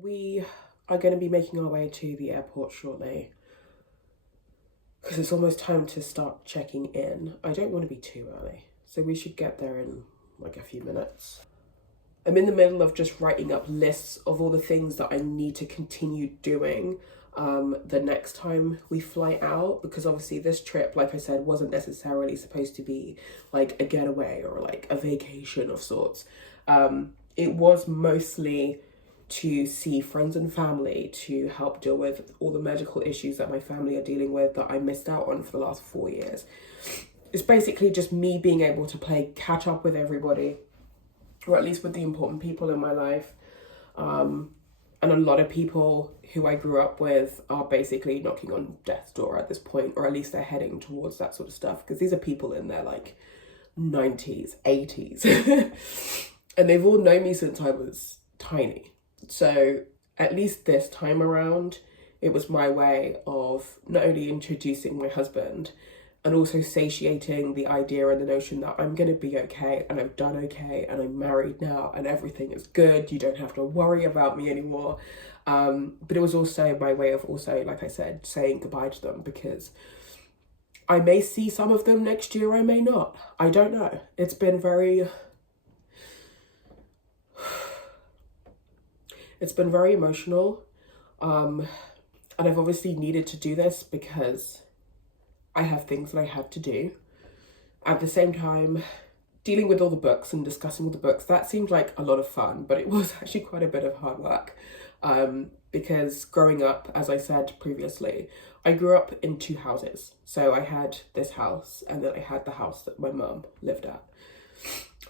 We are going to be making our way to the airport shortly because it's almost time to start checking in. I don't want to be too early, so we should get there in like a few minutes. I'm in the middle of just writing up lists of all the things that I need to continue doing the next time we fly out, because obviously this trip, like I said, wasn't necessarily supposed to be like a getaway or like a vacation of sorts. It was mostly to see friends and family, to help deal with all the medical issues that my family are dealing with that I missed out on for the last 4 years. It's basically just me being able to play catch up with everybody, or at least with the important people in my life. And a lot of people who I grew up with are basically knocking on death's door at this point, or at least they're heading towards that sort of stuff, because these are people in their like 90s, 80s. And they've all known me since I was tiny. So at least this time around, it was my way of not only introducing my husband and also satiating the idea and the notion that I'm going to be okay and I've done okay and I'm married now and everything is good. You don't have to worry about me anymore. But it was also my way of also, like I said, saying goodbye to them, because I may see some of them next year, I may not. I don't know. It's been very emotional. And I've obviously needed to do this because I have things that I have to do. At the same time, dealing with all the books and discussing all the books, that seemed like a lot of fun, but it was actually quite a bit of hard work. Because growing up, as I said previously, I grew up in two houses. So I had this house and then I had the house that my mum lived at.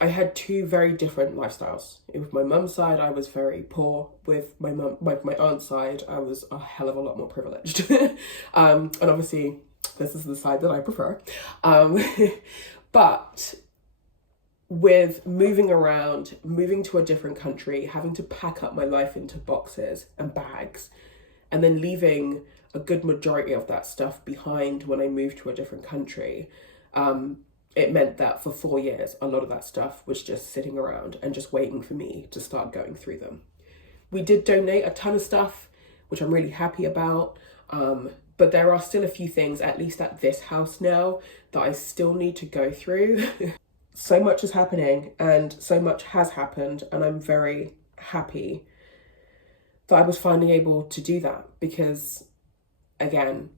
I had two very different lifestyles. With my mum's side, I was very poor. With my aunt's side, I was a hell of a lot more privileged. And obviously, this is the side that I prefer. But with moving around, moving to a different country, having to pack up my life into boxes and bags, and then leaving a good majority of that stuff behind when I moved to a different country, it meant that for 4 years, a lot of that stuff was just sitting around and just waiting for me to start going through them. We did donate a ton of stuff, which I'm really happy about. But there are still a few things, at least at this house now, that I still need to go through. So much is happening and so much has happened, and I'm very happy that I was finally able to do that, because, again,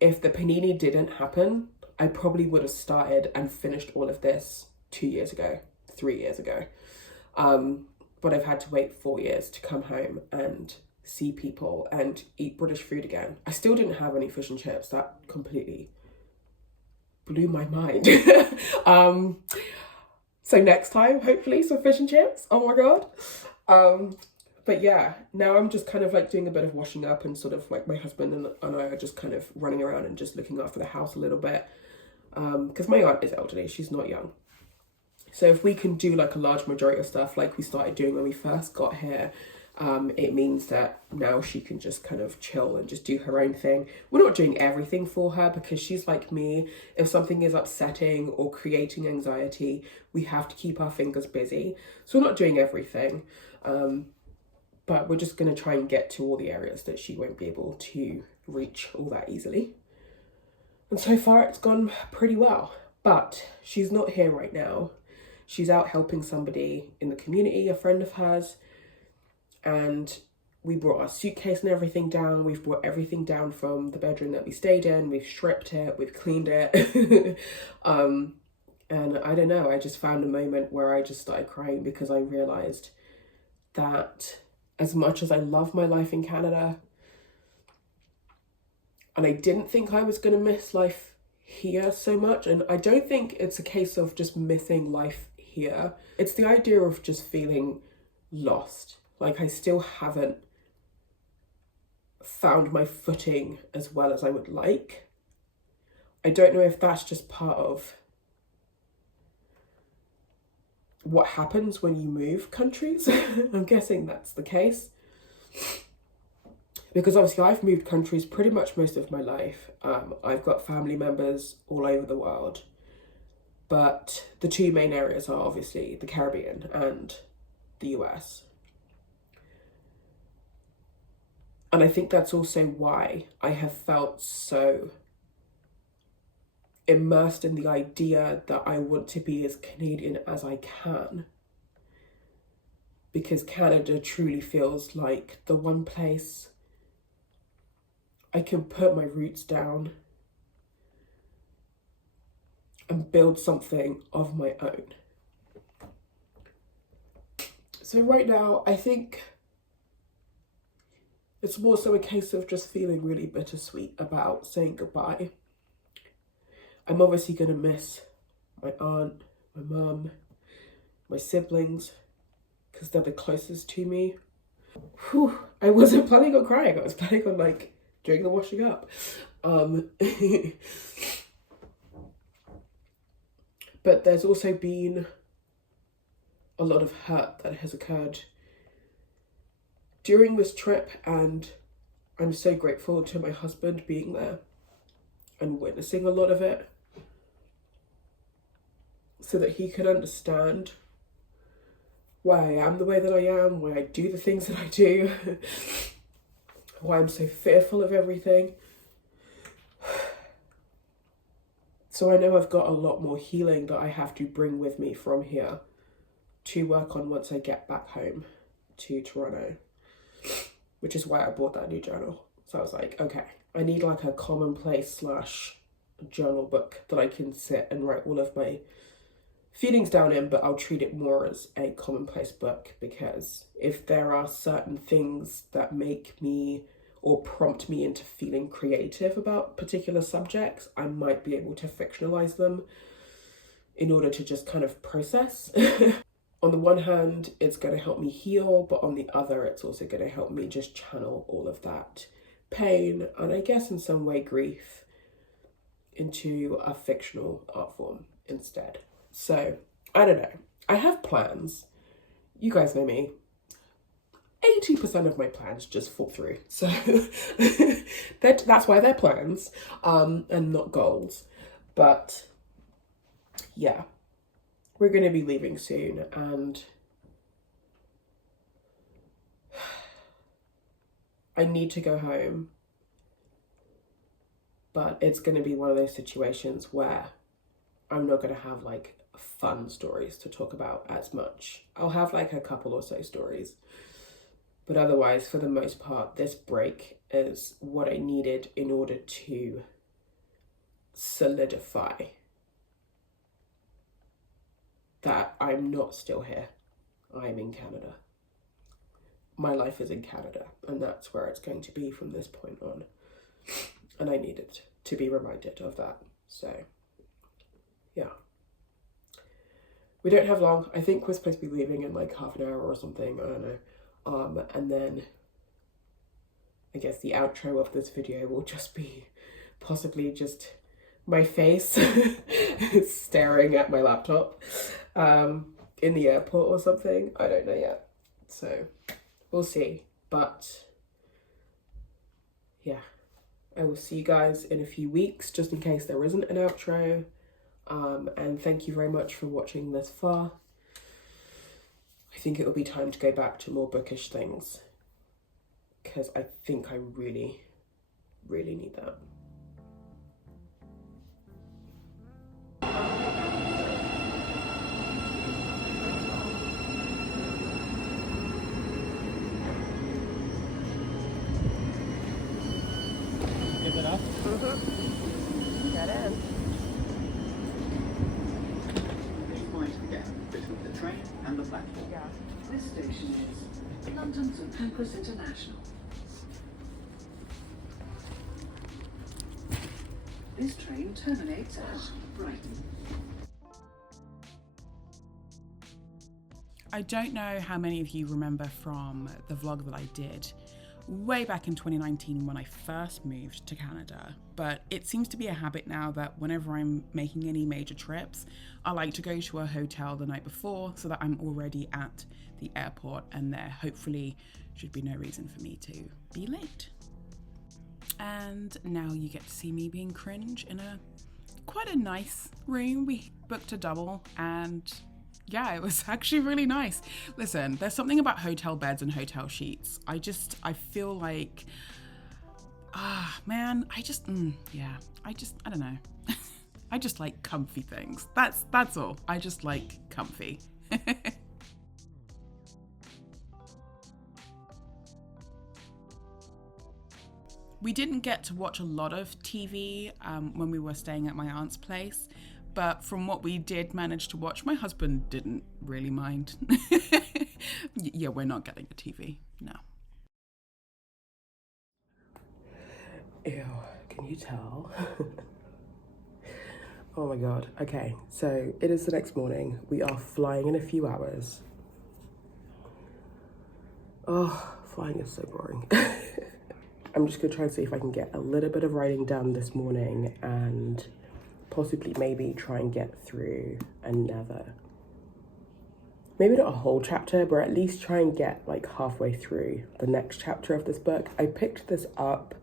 if the panini didn't happen, I probably would have started and finished all of this 2 years ago, 3 years ago. But I've had to wait 4 years to come home and see people and eat British food again. I still didn't have any fish and chips. That completely blew my mind. So next time, hopefully some fish and chips. Oh my God. But yeah, now I'm just kind of like doing a bit of washing up, and sort of like my husband and I are just kind of running around and just looking after the house a little bit. Because my aunt is elderly, she's not young. So if we can do like a large majority of stuff like we started doing when we first got here, it means that now she can just kind of chill and just do her own thing. We're not doing everything for her, because she's like me. If something is upsetting or creating anxiety, we have to keep our fingers busy. So we're not doing everything. But we're just going to try and get to all the areas that she won't be able to reach all that easily. And so far it's gone pretty well. But she's not here right now. She's out helping somebody in the community, a friend of hers. And we brought our suitcase and everything down. We've brought everything down from the bedroom that we stayed in. We've stripped it. We've cleaned it. And I don't know, I just found a moment where I just started crying, because I realised that as much as I love my life in Canada, and I didn't think I was going to miss life here so much, and I don't think it's a case of just missing life here. It's the idea of just feeling lost. Like I still haven't found my footing as well as I would like. I don't know if that's just part of what happens when you move countries. I'm guessing that's the case. Because obviously I've moved countries pretty much most of my life. I've got family members all over the world. But the two main areas are obviously the Caribbean and the US. And I think that's also why I have felt so immersed in the idea that I want to be as Canadian as I can. Because Canada truly feels like the one place I can put my roots down and build something of my own. So right now, I think it's more so a case of just feeling really bittersweet about saying goodbye. I'm obviously going to miss my aunt, my mum, my siblings, because they're the closest to me. Whew, I wasn't planning on crying. I was planning on like doing the washing up. But there's also been a lot of hurt that has occurred during this trip, and I'm so grateful to my husband being there and witnessing a lot of it so that he could understand why I am the way that I am, why I do the things that I do, why I'm so fearful of everything. So I know I've got a lot more healing that I have to bring with me from here to work on once I get back home to Toronto, which is why I bought that new journal. So I was like, okay, I need like a commonplace / journal book that I can sit and write all of my feelings down in, but I'll treat it more as a commonplace book, because if there are certain things that make me or prompt me into feeling creative about particular subjects, I might be able to fictionalize them in order to just kind of process. On the one hand, it's going to help me heal, but on the other, it's also going to help me just channel all of that pain and I guess in some way grief into a fictional art form instead. So, I don't know. I have plans. You guys know me. 80% of my plans just fall through. So, that's why they're plans and not goals. But, yeah. We're going to be leaving soon, and I need to go home. But it's going to be one of those situations where I'm not going to have like fun stories to talk about as much. I'll have like a couple or so stories. But otherwise, for the most part, this break is what I needed in order to solidify that I'm not still here. I'm in Canada. My life is in Canada, and that's where it's going to be from this point on. And I needed to be reminded of that. So, yeah. We don't have long. I think we're supposed to be leaving in like half an hour or something. I don't know. And then I guess the outro of this video will just be possibly just my face staring at my laptop in the airport or something. I don't know yet. So we'll see. But yeah, I will see you guys in a few weeks, just in case there isn't an outro. And thank you very much for watching this far. I think it will be time to go back to more bookish things, because I think I really, really need that. Is it up? Mm-hmm. Get in. Between the train and the platform. Yeah. This station is London St Pancras International. This train terminates at Brighton. I don't know how many of you remember from the vlog that I did way back in 2019 when I first moved to Canada, but it seems to be a habit now that whenever I'm making any major trips, I like to go to a hotel the night before so that I'm already at the airport, and there hopefully should be no reason for me to be late. And now you get to see me being cringe in quite a nice room. We booked a double, and Yeah, it was actually really nice. Listen, there's something about hotel beds and hotel sheets. I feel like, man, I don't know. I just like comfy things. That's all. I just like comfy. We didn't get to watch a lot of TV when we were staying at my aunt's place, but from what we did manage to watch, my husband didn't really mind. Yeah, we're not getting a TV, no. Ew, can you tell? Oh my god. Okay, so it is the next morning. We are flying in a few hours. Oh, flying is so boring. I'm just gonna try and see if I can get a little bit of writing done this morning and possibly maybe try and get through another, maybe not a whole chapter, but at least try and get like halfway through the next chapter of this book. I picked this up,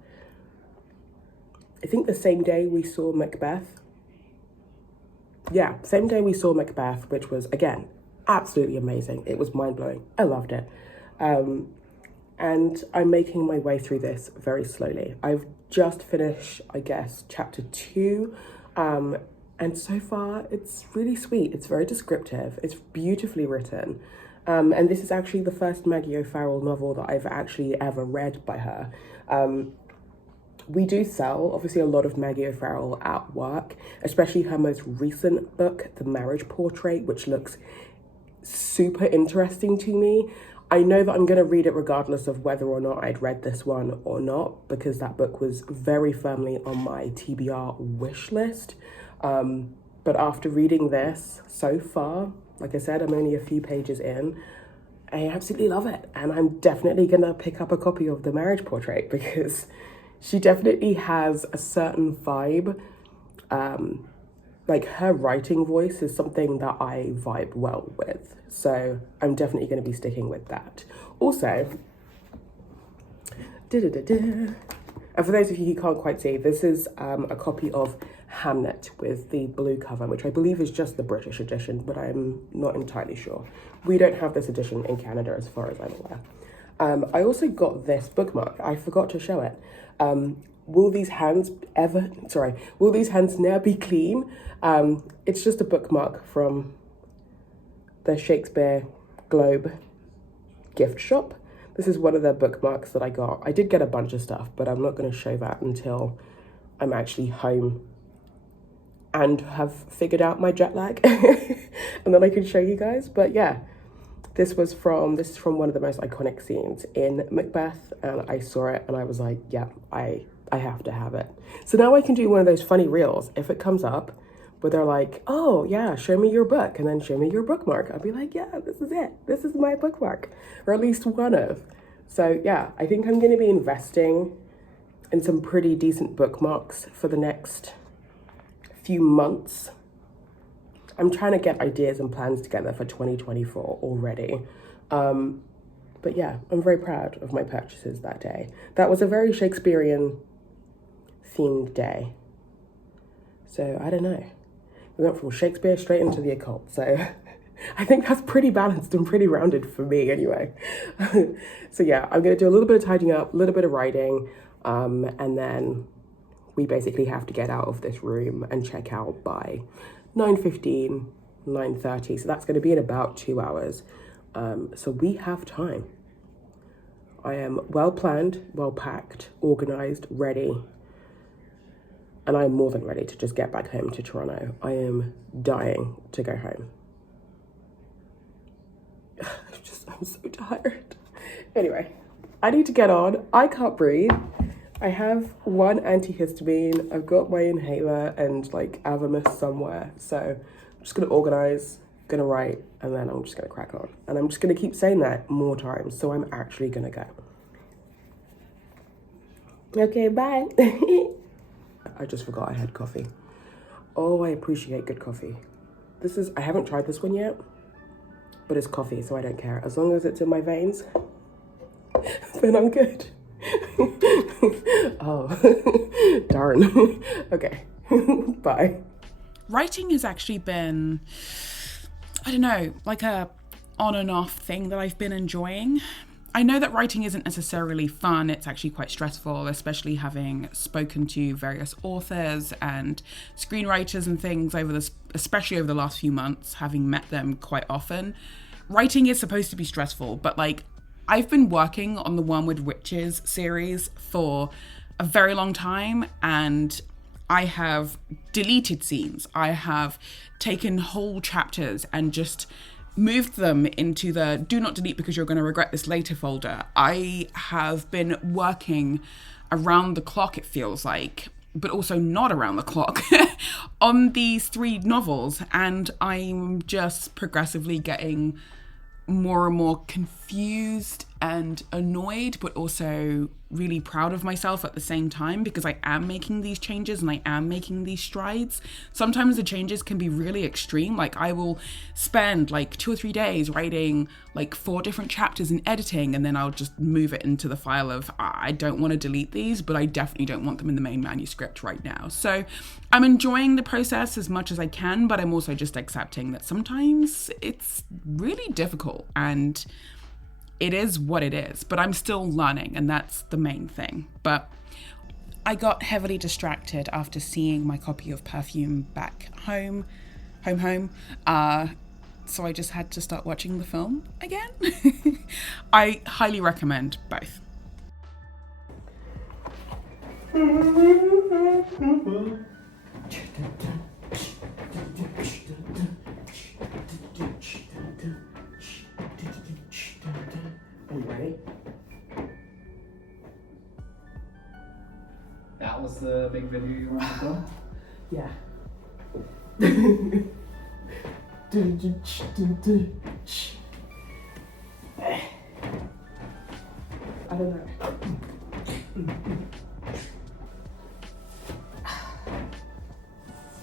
I think the same day we saw Macbeth. Yeah, same day we saw Macbeth, which was, again, absolutely amazing. It was mind-blowing. I loved it. And I'm making my way through this very slowly. I've just finished, I guess, chapter 2. And so far, it's really sweet. It's very descriptive. It's beautifully written. And this is actually the first Maggie O'Farrell novel that I've actually ever read by her. We do sell, obviously, a lot of Maggie O'Farrell at work, especially her most recent book, The Marriage Portrait, which looks super interesting to me. I know that I'm going to read it regardless of whether or not I'd read this one or not, because that book was very firmly on my TBR wish list. But after reading this so far, like I said, I'm only a few pages in, I absolutely love it. And I'm definitely going to pick up a copy of The Marriage Portrait because she definitely has a certain vibe. Like her writing voice is something that I vibe well with. So I'm definitely going to be sticking with that. Also, and for those of you who can't quite see, this is a copy of Hamnet with the blue cover, which I believe is just the British edition, but I'm not entirely sure. We don't have this edition in Canada as far as I'm aware. I also got this bookmark. I forgot to show it. Will these hands ne'er be clean? It's just a bookmark from the Shakespeare Globe gift shop. This is one of the bookmarks that I got. I did get a bunch of stuff, but I'm not going to show that until I'm actually home and have figured out my jet lag. And then I can show you guys. But yeah, this is from one of the most iconic scenes in Macbeth, and I saw it and I was like, yeah, I have to have it. So now I can do one of those funny reels if it comes up where they're like, oh yeah, show me your book and then show me your bookmark. I'll be like, yeah, this is it. This is my bookmark, or at least one of. So yeah, I think I'm going to be investing in some pretty decent bookmarks for the next few months. I'm trying to get ideas and plans together for 2024 already. But yeah, I'm very proud of my purchases that day. That was a very Shakespearean themed day. So I don't know. We went from Shakespeare straight into the occult. So I think that's pretty balanced and pretty rounded for me anyway. So yeah, I'm going to do a little bit of tidying up, a little bit of writing, and then we basically have to get out of this room and check out by 9:15, 9:30. So that's going to be in about 2 hours. So we have time. I am well planned, well packed, organized, ready. And I'm more than ready to just get back home to Toronto. I am dying to go home. I'm so tired. Anyway, I need to get on. I can't breathe. I have one antihistamine. I've got my inhaler and like Avamys somewhere. So I'm just gonna organize, gonna write, and then I'm just gonna crack on. And I'm just gonna keep saying that more times. So I'm actually gonna go. Okay, bye. I just forgot I had coffee. Oh, I appreciate good coffee. I haven't tried this one yet, but it's coffee, so I don't care. As long as it's in my veins, then I'm good. Oh, darn. Okay, bye. Writing has actually been I don't know, like a on and off thing that I've been enjoying. I know that writing isn't necessarily fun, it's actually quite stressful, especially having spoken to various authors and screenwriters and things over this, especially over the last few months, having met them quite often. Writing is supposed to be stressful, but like I've been working on the One with Witches series for a very long time, and I have deleted scenes. I have taken whole chapters and just moved them into the do not delete because you're going to regret this later folder. I have been working around the clock, it feels like, but also not around the clock, on these 3 novels, and I'm just progressively getting more and more confused and annoyed, but also really proud of myself at the same time, because I am making these changes and I am making these strides. Sometimes the changes can be really extreme. Like I will spend like 2 or 3 days writing like 4 different chapters in editing, and then I'll just move it into the file of I don't want to delete these, but I definitely don't want them in the main manuscript right now. So I'm enjoying the process as much as I can, but I'm also just accepting that sometimes it's really difficult and it is what it is, but I'm still learning, and that's the main thing. But I got heavily distracted after seeing my copy of Perfume back home. So I just had to start watching the film again. I highly recommend both. Are you ready? That was the big video you wanted to film? Yeah. I don't know.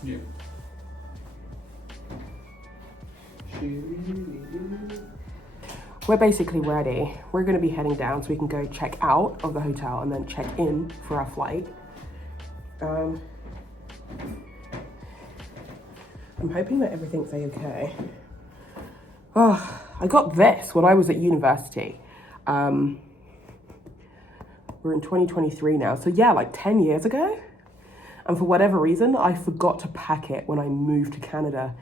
Yeah. We're basically ready. We're going to be heading down so we can go check out of the hotel and then check in for our flight. I'm hoping that everything's okay. Oh, I got this when I was at university. We're in 2023 now, so yeah, like 10 years ago. And for whatever reason, I forgot to pack it when I moved to Canada.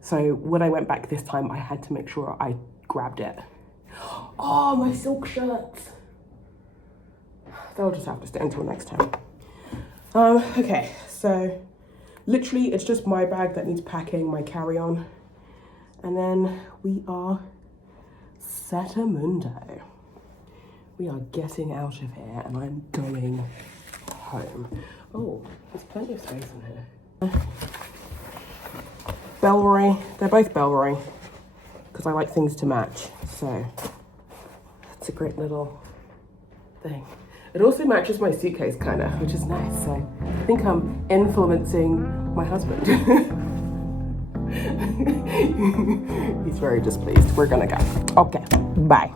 So when I went back this time, I had to make sure I grabbed it. Oh, my silk shirts. They'll just have to stay until next time. Okay, so literally it's just my bag that needs packing, my carry-on. And then we are Setamundo. We are getting out of here and I'm going home. Oh, there's plenty of space in here. Bellroy, they're both Bellroy because I like things to match. So that's a great little thing. It also matches my suitcase kind of, which is nice. So I think I'm influencing my husband. He's very displeased. We're gonna go. Okay, bye.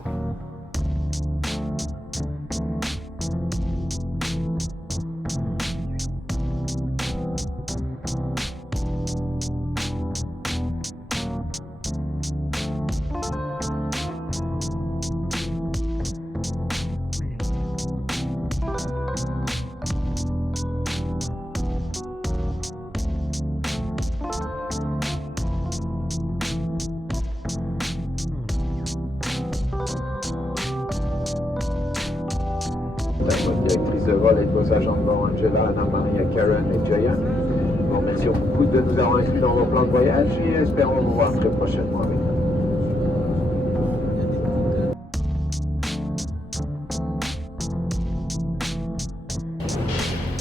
Notre directrice de vol et de vos agents de bord, Angela, Anna Maria, Karen et Jaya. Nous vous remercions beaucoup de nous avoir inclus dans vos plans de voyage et espérons vous voir très prochainement avec nous.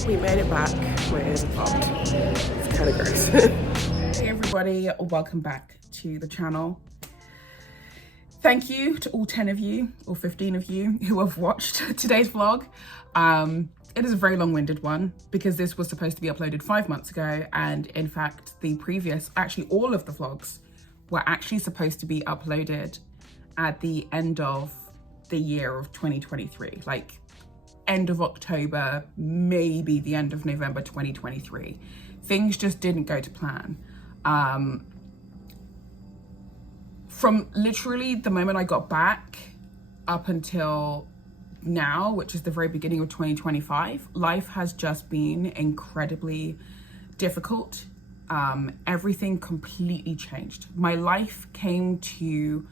We made it back. My ears are popped. It's kind of gross. Hey everybody, welcome back to the channel. Thank you to all 10 of you, or 15 of you, who have watched today's vlog. It is a very long-winded one because this was supposed to be uploaded 5 months ago, and in fact, the previous, actually all of the vlogs were actually supposed to be uploaded at the end of the year of 2023, like end of October, maybe the end of November 2023. Things just didn't go to plan. from literally the moment I got back up until now, which is the very beginning of 2025, life has just been incredibly difficult. Everything completely changed. My life came to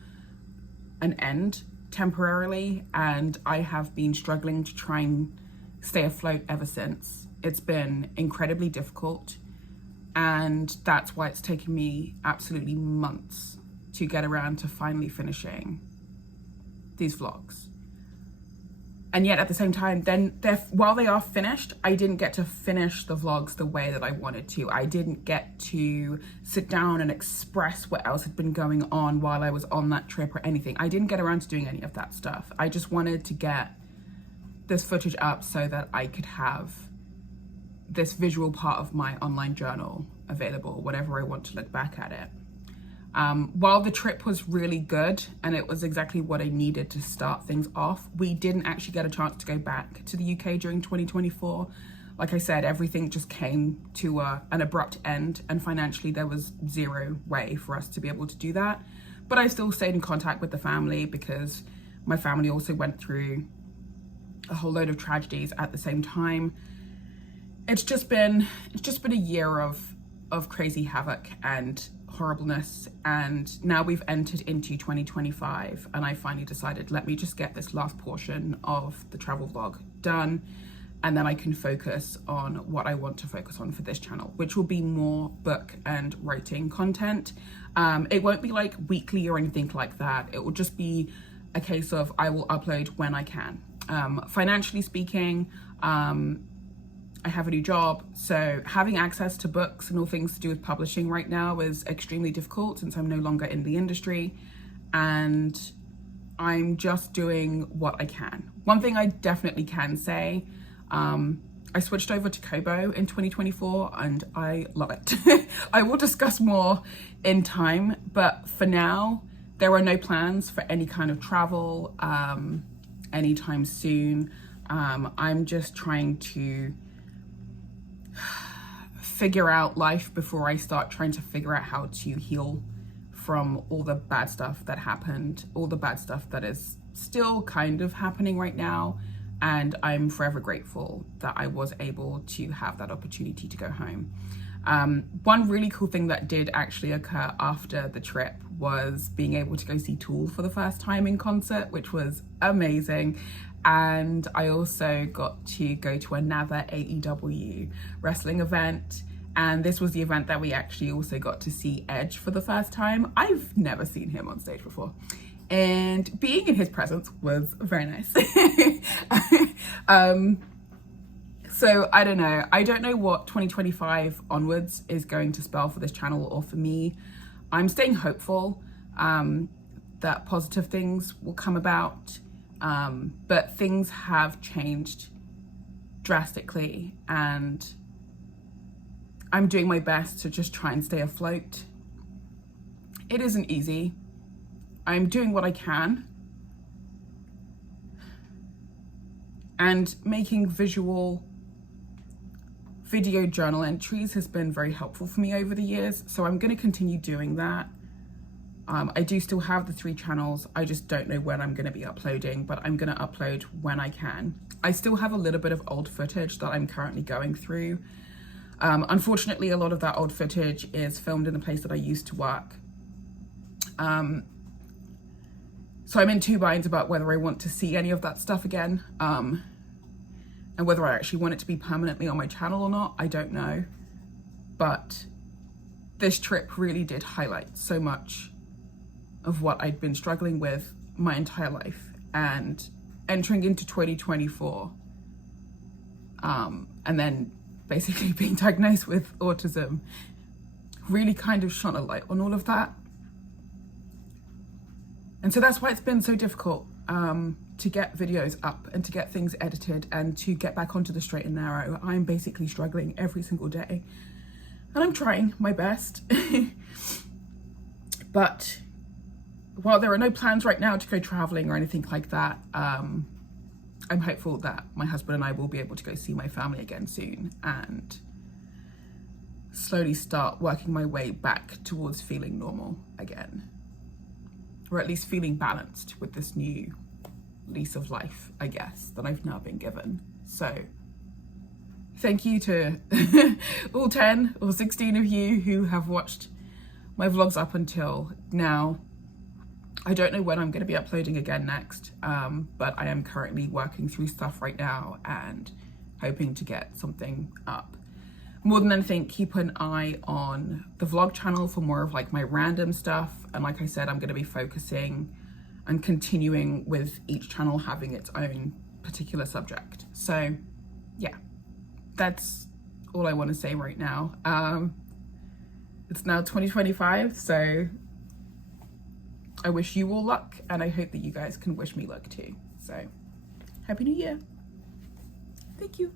an end temporarily, and I have been struggling to try and stay afloat ever since. It's been incredibly difficult, and that's why it's taken me absolutely months to get around to finally finishing these vlogs. And yet at the same time, while they are finished, I didn't get to finish the vlogs the way that I wanted to. I didn't get to sit down and express what else had been going on while I was on that trip or anything. I didn't get around to doing any of that stuff. I just wanted to get this footage up so that I could have this visual part of my online journal available whenever I want to look back at it. While the trip was really good and it was exactly what I needed to start things off, we didn't actually get a chance to go back to the UK during 2024. Like I said, everything just came to an abrupt end, and financially there was zero way for us to be able to do that. But I still stayed in contact with the family because my family also went through a whole load of tragedies at the same time. It's just been a year of crazy havoc and horribleness, and now we've entered into 2025, and I finally decided, let me just get this last portion of the travel vlog done, and then I can focus on what I want to focus on for this channel, which will be more book and writing content. It won't be like weekly or anything like that. It will just be a case of I will upload when I can. Financially speaking, I have a new job, so having access to books and all things to do with publishing right now is extremely difficult since I'm no longer in the industry, and I'm just doing what I can. One thing I definitely can say, I switched over to Kobo in 2024 and I love it. I will discuss more in time, but for now, there are no plans for any kind of travel anytime soon. I'm just trying to figure out life before I start trying to figure out how to heal from all the bad stuff that happened, all the bad stuff that is still kind of happening right now. And I'm forever grateful that I was able to have that opportunity to go home. One really cool thing that did actually occur after the trip was being able to go see Tool for the first time in concert, which was amazing. And I also got to go to another AEW wrestling event. And this was the event that we actually also got to see Edge for the first time. I've never seen him on stage before, and being in his presence was very nice. So I don't know. I don't know what 2025 onwards is going to spell for this channel or for me. I'm staying hopeful that positive things will come about, but things have changed drastically, and I'm doing my best to just try and stay afloat. It isn't easy. I'm doing what I can. And making video journal entries has been very helpful for me over the years. So I'm going to continue doing that. I do still have the 3 channels. I just don't know when I'm going to be uploading, but I'm going to upload when I can. I still have a little bit of old footage that I'm currently going through. Unfortunately, a lot of that old footage is filmed in the place that I used to work. So I'm in 2 minds about whether I want to see any of that stuff again, and whether I actually want it to be permanently on my channel or not, I don't know. But this trip really did highlight so much of what I'd been struggling with my entire life, and entering into 2024, and then basically being diagnosed with autism really kind of shone a light on all of that. And so that's why it's been so difficult to get videos up and to get things edited and to get back onto the straight and narrow. I'm basically struggling every single day, and I'm trying my best. But while there are no plans right now to go traveling or anything like that, I'm hopeful that my husband and I will be able to go see my family again soon and slowly start working my way back towards feeling normal again. or at least feeling balanced with this new lease of life, I guess, that I've now been given. So thank you to all 10 or 16 of you who have watched my vlogs up until now. I don't know when I'm going to be uploading again next, but I am currently working through stuff right now and hoping to get something up. More than anything, keep an eye on the vlog channel for more of like my random stuff. And like I said, I'm going to be focusing and continuing with each channel having its own particular subject. So yeah, that's all I want to say right now. It's now 2025, so I wish you all luck, and I hope that you guys can wish me luck too. So Happy New Year. Thank you.